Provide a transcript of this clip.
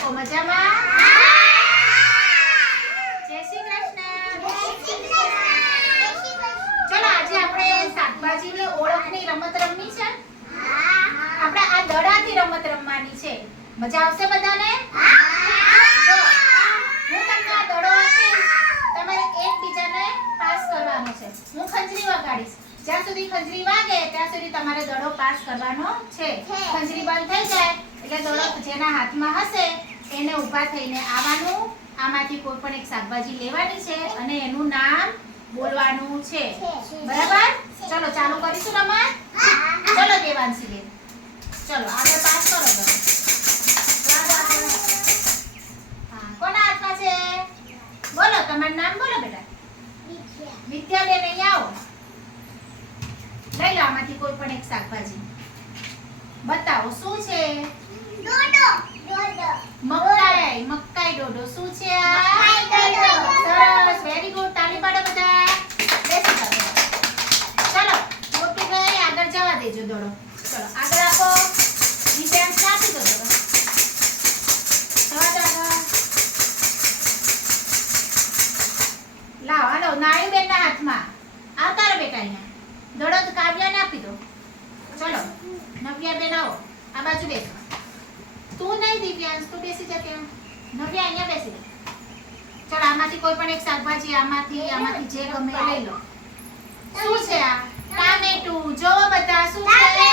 લોકો મજામાં? જય શ્રી કૃષ્ણ. ચલો આજે આપણે શાકભાજીની ઓળખની રમત રમવી છે. આપણે આ દડાથી રમત રમવાની છે. મજા આવશે બધાને? જો હું તમને આ દડો આપીશ, તમારે એકબીજાને પાસ કરવાનો છે. હું ખંજરી વગાડીશ, જ્યાં સુધી ખંજરી વાગે ત્યાં સુધી તમારે દડો પાસ કરવાનો છે. ખંજરી બંધ થઈ જાય એટલે દડો જેના હાથમાં હશે એને ઊભા થઈને આવવાનું, આમાંથી કોઈ પણ એક શાકભાજી લેવાની છે અને એનું નામ બોલવાનું છે. બરાબર? ચલો ચાલુ કરીશું રમત. ચલો દેવાંશી બેન, ચલો આગળ પાસ કરો દડો. હા, કોના હાથમાં છે? બોલો તમારું નામ બોલો બેટા. વિદ્યા બેન અહીંયા આવો. લઈ લો આમાંથી કોઈ પણ એક શાકભાજી. બતાવો શું છે? મકાઈ. મકાઈ ડોડો. શું છે આ? સરસ, વેરી ગુડ. તાળી પાડો બધા. બેસી જાઓ. ચલો મોટી ગઈ, આગળ જવા દેજો દડો. ચલો આગળ આપો. વિદ્યાંશ આપી દો દડો. જવા દો આગળ. લાવો હાલો નાળી બેનના હાથમાં. આવતા રહો બેટા અહીંયા. દડો તો કાવ્યાને આપી દો. ચલો નવ્યા બેન આવો, આ બાજુ બેસો. તું નહીં દિવ્યાંશ, તું બેસી જા ત્યાં. નવ્યા અહીંયા બેસી જા. ચલો આમાંથી કોઈ પણ એક શાકભાજી, આમાંથી જે ગમે એ લઈ લો. શું છે આ? ટામેટું. જોવો બધા શું છે?